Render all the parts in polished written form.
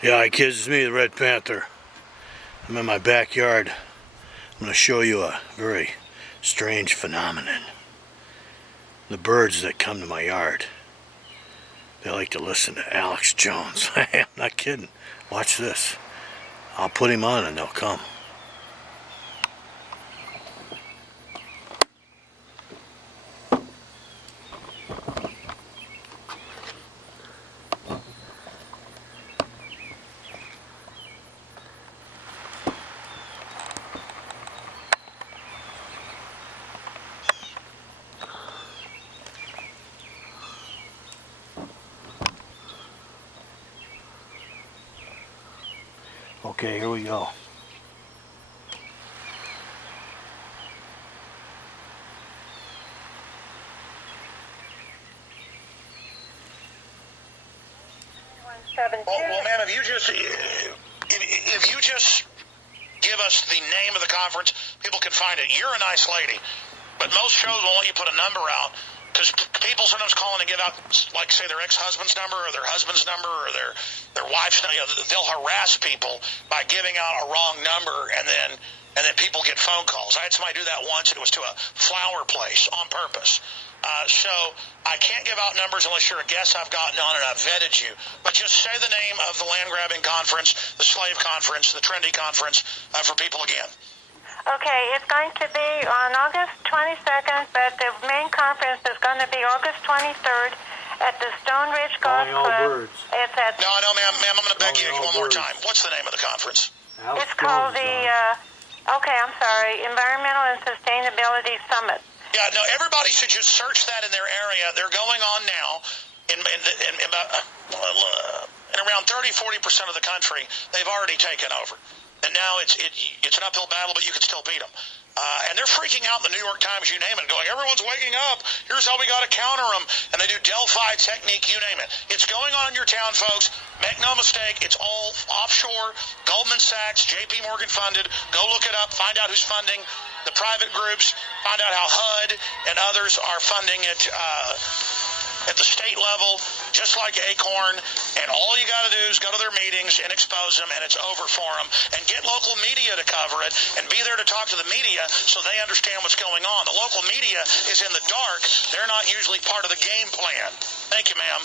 Yeah, kids, it's me, the Red Panther. I'm in my backyard. I'm going to show you a very strange phenomenon. The birds that come to my yard, they like to listen to Alex Jones. I'm not kidding. Watch this. I'll put him on and they'll come. Okay, here we go. Well, ma'am, if you just give us the name of the conference, people can find it. You're a nice lady, but most shows won't let you put a number out because people sometimes call in and give out, like, say, their ex-husband's number or their husband's number or their wife's number. They'll harass people by giving out a wrong number, and then people get phone calls. I had somebody do that once, and it was to a flower place on purpose. So I can't give out numbers unless you're a guest I've gotten on and I've vetted you. But just say the name of the land-grabbing conference, the slave conference, the trendy conference for people again. Okay, it's going to be on August 22nd, but the main conference is going to be August 23rd at the Stone Ridge Golf Club. It's at... No, ma'am, I'm going to beg you one more time. What's the name of the conference? It's called the, Environmental and Sustainability Summit. Yeah, no, everybody should just search that in their area. They're going on now in around 30-40% of the country. They've already taken over. And now it's an uphill battle, but you can still beat them. And they're freaking out in the New York Times, you name it, going, everyone's waking up. Here's how we got to counter them. And they do Delphi technique, you name it. It's going on in your town, folks. Make no mistake, it's all offshore. Goldman Sachs, JP Morgan funded. Go look it up. Find out who's funding the private groups. Find out how HUD and others are funding it at the state level, just like Acorn. And all you got to do is go to their meetings and expose them, and it's over for them. And get local media to cover it and be there to talk to the media so they understand what's going on. The local media is in the dark. They're not usually part of the game plan. Thank you, ma'am.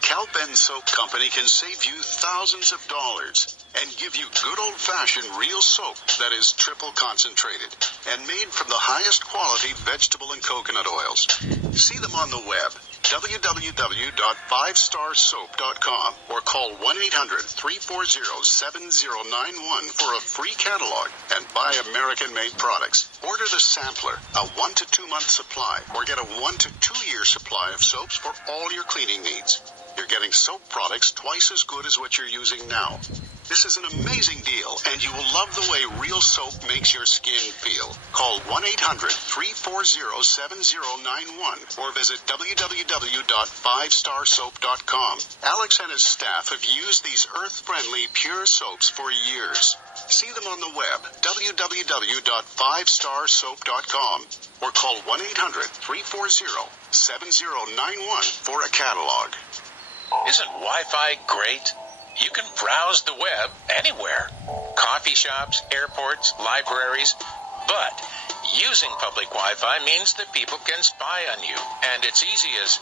Kelp & Soap Company can save you thousands of dollars and give you good old-fashioned real soap that is triple concentrated and made from the highest quality vegetable and coconut oils. See them on the web, www.5starsoap.com, or call 1-800-340-7091 for a free catalog and buy American-made products. Order the sampler, a 1 to 2 month supply, or get a 1 to 2 year supply of soaps for all your cleaning needs. You're getting soap products twice as good as what you're using now. This is an amazing deal, and you will love the way real soap makes your skin feel. Call 1-800-340-7091 or visit www.5starsoap.com. Alex and his staff have used these earth-friendly, pure soaps for years. See them on the web, www.5starsoap.com, or call 1-800-340-7091 for a catalog. Isn't Wi-Fi great? You can browse the web anywhere. Coffee shops, airports, libraries. But using public Wi-Fi means that people can spy on you. And it's easy as,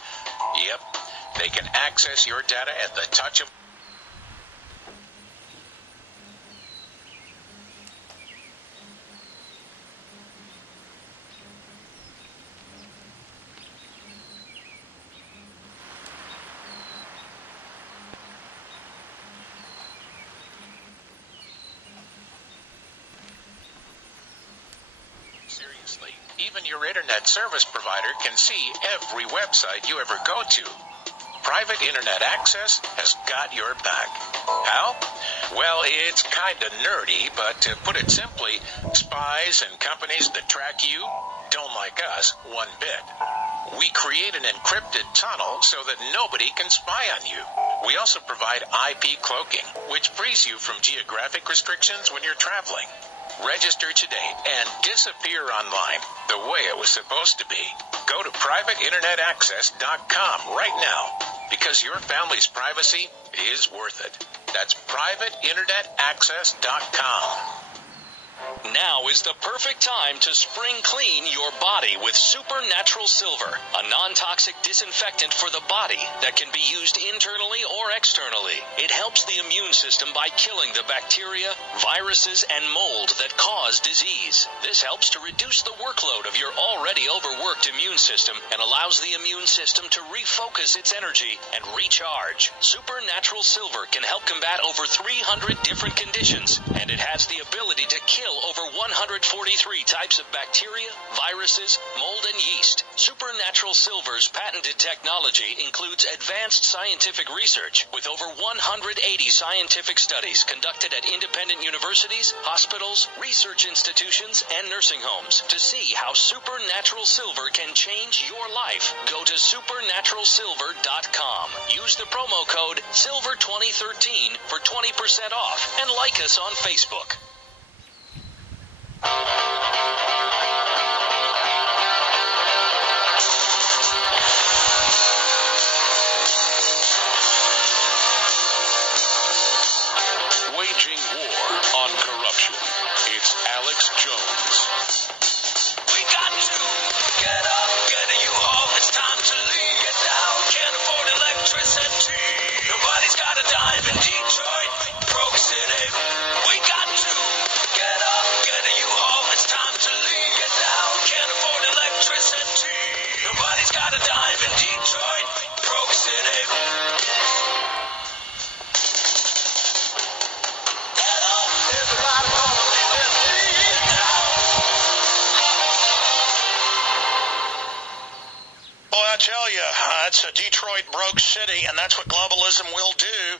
they can access your data at the touch of... Seriously, even your internet service provider can see every website you ever go to. Private internet access has got your back. How? Well, it's kinda nerdy, but to put it simply, spies and companies that track you don't like us one bit. We create an encrypted tunnel so that nobody can spy on you. We also provide IP cloaking, which frees you from geographic restrictions when you're traveling. Register today and disappear online the way it was supposed to be. Go to privateinternetaccess.com right now. because your family's privacy is worth it. That's privateinternetaccess.com. Now is the perfect time to spring clean your body with Supernatural Silver, a non-toxic disinfectant for the body that can be used internally or externally. It helps the immune system by killing the bacteria, viruses, and mold that cause disease. This helps to reduce the workload of your already overworked immune system and allows the immune system to refocus its energy and recharge. Supernatural Silver can help combat over 300 different conditions, and it has the ability to kill over 143 types of bacteria, viruses, mold, and yeast. Supernatural Silver's patented technology includes advanced scientific research with over 180 scientific studies conducted at independent universities, hospitals, research institutions, and nursing homes to see how Supernatural Silver can change your life. Go to supernaturalsilver.com. Use the promo code SILVER2013 for 20% off and like us on Facebook. Waging war on corruption. It's Alex Jones. We got to get up, get a U-Haul, it's time to leave. Get down, can't afford electricity. Nobody's got a dime in Detroit, broke city. We got to get up, get a U-Haul, it's time to leave. Get down, can't afford electricity. Nobody's got a dime in Detroit, broke city. Boy, I tell you, it's a Detroit broke city, and that's what globalism will do.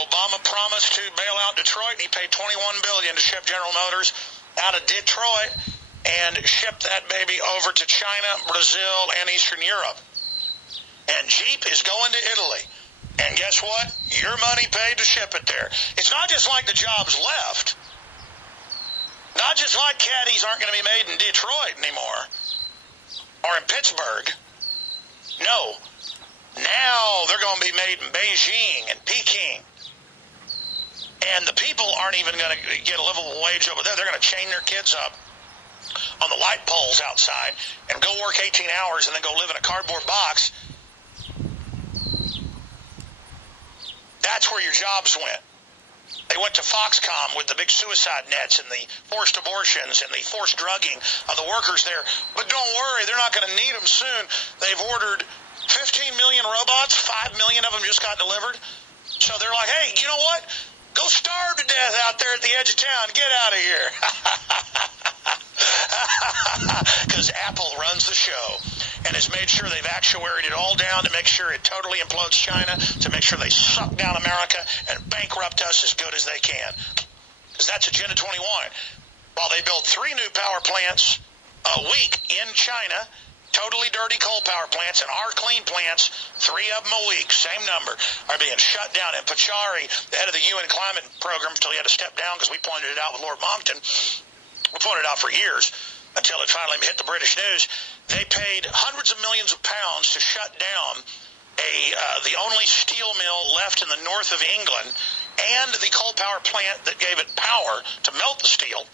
Obama promised to bail out Detroit, and he paid $21 billion to ship General Motors out of Detroit and ship that baby over to China, Brazil, and Eastern Europe. And Jeep is going to Italy. And guess what? Your money paid to ship it there. It's not just like the jobs left. Not just like caddies aren't going to be made in Detroit anymore or in Pittsburgh. No. Now they're going to be made in Beijing and Peking. And the people aren't even going to get a livable wage over there. They're going to chain their kids up on the light poles outside and go work 18 hours and then go live in a cardboard box. That's where your jobs went. They went to Foxconn with the big suicide nets and the forced abortions and the forced drugging of the workers there. But don't worry, they're not going to need them soon. They've ordered 15 million robots. 5 million of them just got delivered. So they're like, hey, you know what? Go starve to death out there at the edge of town. Get out of here. Because Apple runs the show and has made sure they've actuaried it all down to make sure it totally implodes China, to make sure they suck down America and bankrupt us as good as they can. Because that's Agenda 21. While they build 3 new power plants a week in China, totally dirty coal power plants, and our clean plants, 3 of them a week, same number, are being shut down. And Pachari, the head of the UN climate program, until he had to step down because we pointed it out with Lord Monckton, we pointed it out for years until it finally hit the British news. They paid hundreds of millions of pounds to shut down the only steel mill left in the north of England and the coal power plant that gave it power to melt the steel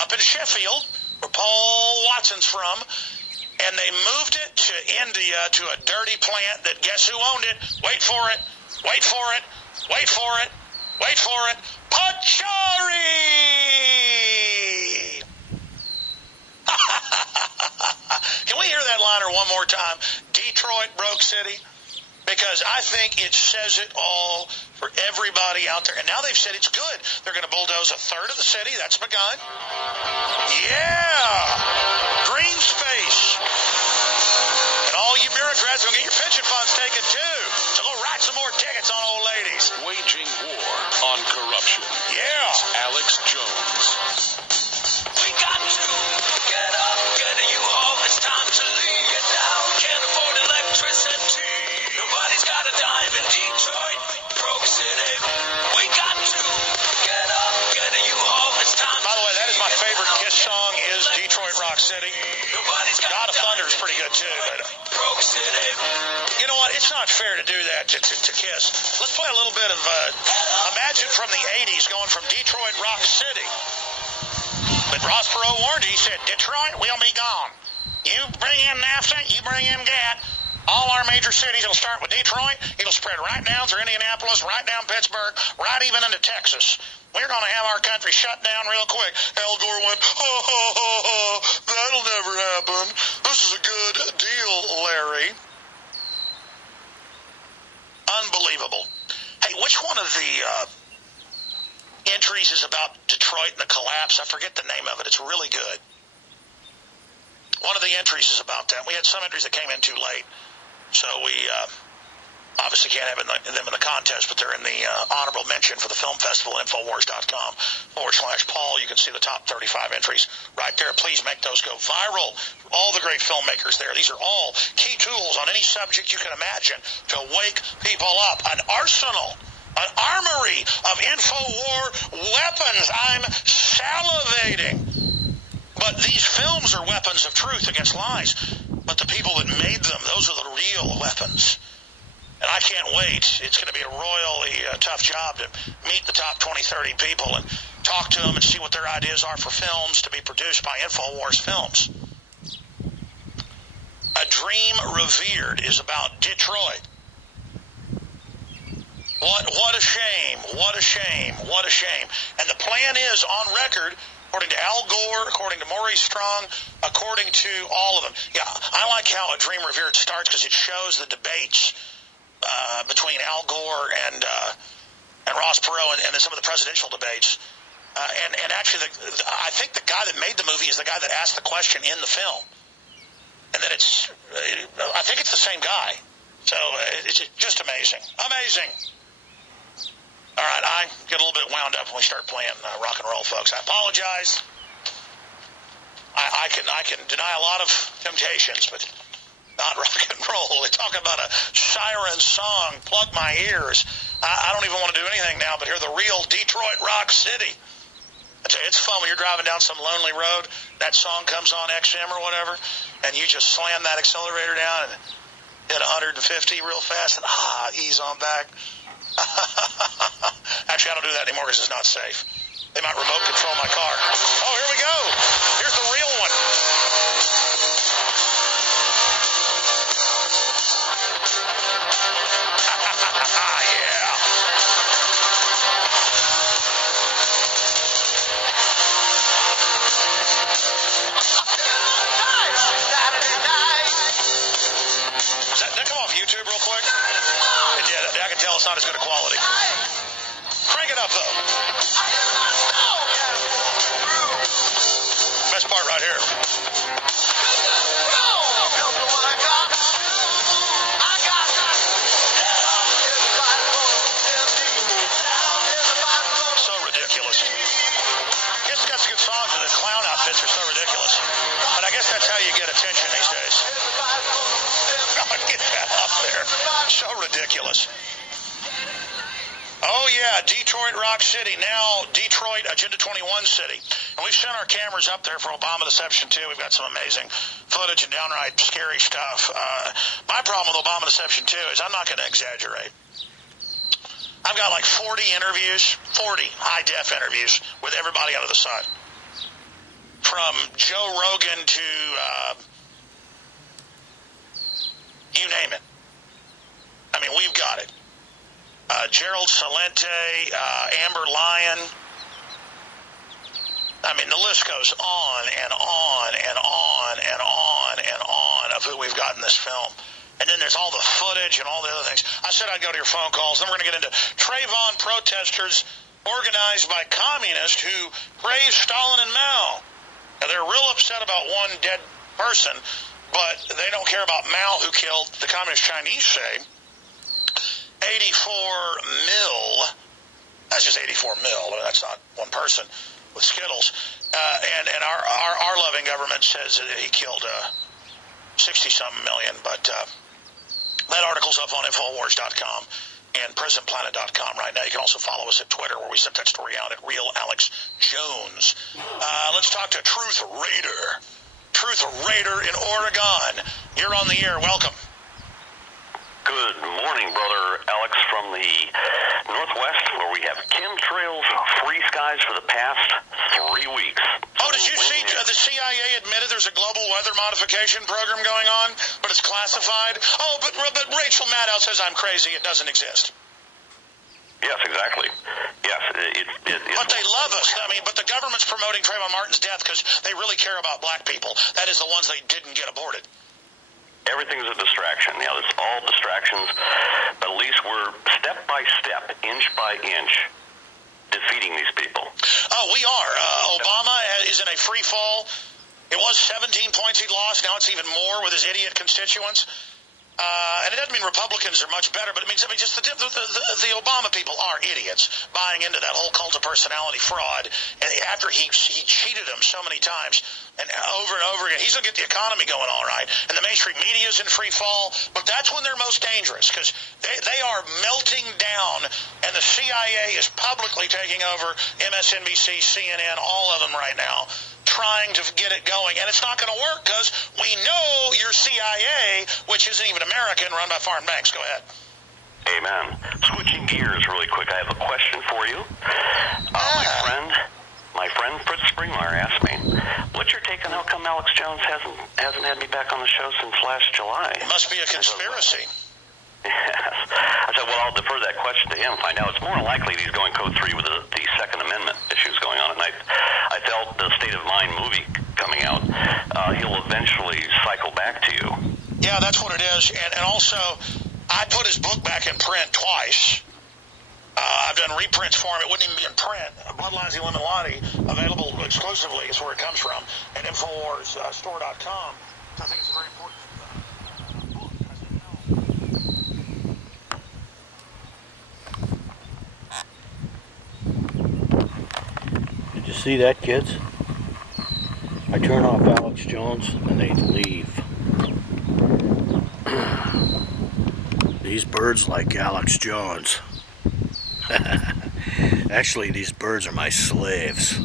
up in Sheffield, where Paul Watson's from. And they moved it to India to a dirty plant that, guess who owned it? Wait for it. Wait for it. Wait for it. Wait for it. Pachari! Can we hear that liner one more time? Detroit broke city? Because I think it says it all for everybody out there. And now they've said it's good. They're going to bulldoze a third of the city. That's begun. Yeah! Green space. And all you bureaucrats are going to get your pension funds taken too. So go write some more tickets on old ladies. Waging war on corruption. Yeah. It's Alex Jones. We got to get up, get a U-Haul, it's time to leave. Get down, can't afford electricity. Nobody's got a dime in Detroit, broke city. We got to get up, get a U-Haul, it's time. By the way, that is my favorite Kiss song is Detroit Rock City. Nobody's got God of Thunder is pretty good too, but broke city. you It's not fair to do that to Kiss. Let's play a little bit of Imagine from the 80s going from Detroit, Rock City. But Ross Perot warned you. He said, Detroit will be gone. You bring in NAFTA, you bring in GATT. All our major cities, it'll start with Detroit. It'll spread right down through Indianapolis, right down Pittsburgh, right even into Texas. We're going to have our country shut down real quick. Al Gore went, ha, ha, ha, ha, that'll never happen. This is a good deal, Larry. Unbelievable. Hey, which one of the entries is about Detroit and the collapse? I forget the name of it. It's really good. One of the entries is about that. We had some entries that came in too late. So we obviously can't have them in the contest, but they're in the honorable mention for the film festival at Infowars.com/Paul. You can see the top 35 entries right there. Please make those go viral. All the great filmmakers there. These are all key tools on any subject you can imagine to wake people up. An arsenal, an armory of InfoWar weapons. I'm salivating. But these films are weapons of truth against lies. But the people that made them, those are the real weapons. And I can't wait. It's going to be a royally tough job to meet the top 20, 30 people and talk to them and see what their ideas are for films to be produced by InfoWars Films. A Dream Revered is about Detroit. What a shame. What a shame. What a shame. And the plan is on record, according to Al Gore, according to Maurice Strong, according to all of them. Yeah, I like how A Dream Revered starts because it shows the debates between Al Gore and Ross Perot and then some of the presidential debates. And actually, I think the guy that made the movie is the guy that asked the question in the film. And then I think it's the same guy. So it's just amazing. Amazing. All right, I get a little bit wound up when we start playing rock and roll, folks. I apologize. I can deny a lot of temptations, but not rock and roll. They talk about a siren song, plug my ears. I don't even want to do anything now but hear the real Detroit Rock City. It's fun when you're driving down some lonely road, that song comes on XM or whatever, and you just slam that accelerator down and hit 150 real fast and ease on back. Actually, I don't do that anymore because it's not safe. They might remote control my car. Oh, here we go. Here's the real one. Yeah. Does that come off YouTube real quick? Yeah, I can tell it's not as good a quality. Crank it up, though. Best part right here. So ridiculous. Kiss got some good songs, and the clown outfits are so ridiculous. But I guess that's how you get attention these days. Get that up there. So ridiculous. Oh, yeah, Detroit Rock City, now Detroit Agenda 21 City. And we've sent our cameras up there for Obama Deception 2. We've got some amazing footage and downright scary stuff. My problem with Obama Deception 2 is I'm not going to exaggerate. I've got like 40 interviews, 40 high-def interviews with everybody under the sun. From Joe Rogan to you name it. I mean, we've got it. Gerald Salente, Amber Lyon. I mean, the list goes on and on and on and on and on of who we've got in this film. And then there's all the footage and all the other things. I said I'd go to your phone calls. Then we're going to get into Trayvon protesters organized by communists who praise Stalin and Mao. Now, they're real upset about one dead person, but they don't care about Mao, who killed, the Communist Chinese say, 84 mil. That's just 84 mil. I mean, that's not one person with Skittles. And our loving government says that he killed 60-something million. But that article's up on Infowars.com and PresidentPlanet.com right now. You can also follow us at Twitter, where we sent that story out at Real Alex Jones. Let's talk to Truth Raider. Truth Raider in Oregon. You're on the air. Welcome. Good morning, brother Alex, from the Northwest, where we have chemtrails, free skies for the past 3 weeks. Oh, did you see the CIA admitted there's a global weather modification program going on, but it's classified? Oh, but Rachel Maddow says I'm crazy. It doesn't exist. Yes, exactly. Yes. But they love us. I mean, but the government's promoting Trayvon Martin's death because they really care about black people. That is the ones they didn't get aborted. Everything's a distraction. Yeah, it's all distractions, but at least we're step by step, inch by inch, defeating these people. Oh, we are. Obama is in a free fall. It was 17 points he lost. Now it's even more with his idiot constituents. And it doesn't mean Republicans are much better, but it means just the Obama people are idiots buying into that whole cult of personality fraud. And after he cheated them so many times and over again, he's going to get the economy going all right. And the mainstream media is in free fall, but that's when they're most dangerous because they are melting down, and the CIA is publicly taking over MSNBC, CNN, all of them right now, trying to get it going, and it's not going to work because we know your CIA, which isn't even American, run by foreign banks. Go ahead. Amen. Switching gears really quick, I have a question for you. My friend Fritz Springmeier asked me, what's your take on how come Alex Jones hasn't had me back on the show since last July? It must be a conspiracy. Yes. I said, well, I'll defer that question to him, find out. It's more likely that he's going code 3 with the Second Amendment issues going on. And I felt the State of Mind movie coming out, he'll eventually cycle back to you. Yeah, that's what it is. And also, I put his book back in print twice. I've done reprints for him. It wouldn't even be in print. Bloodlines Illuminati, available exclusively is where it comes from, at InfoWarsStore.com. I think it's a very important book. Did you see that, kids? I turn off Alex Jones and they leave. These birds like Alex Jones. Actually, these birds are my slaves.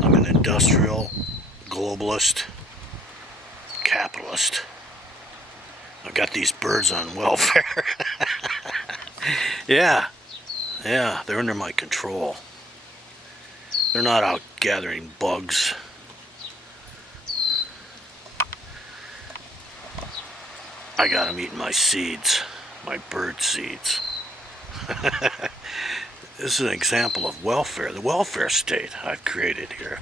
I'm an industrial, globalist, capitalist. I've got these birds on welfare. Yeah, they're under my control. They're not out gathering bugs. I got them eating my seeds, my bird seeds. This is an example of welfare, the welfare state I've created here.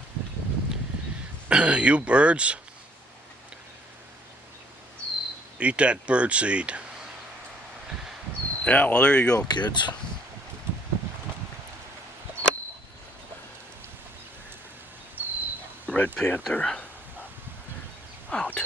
You birds, eat that bird seed. Yeah, well, there you go, kids. Red Panther out.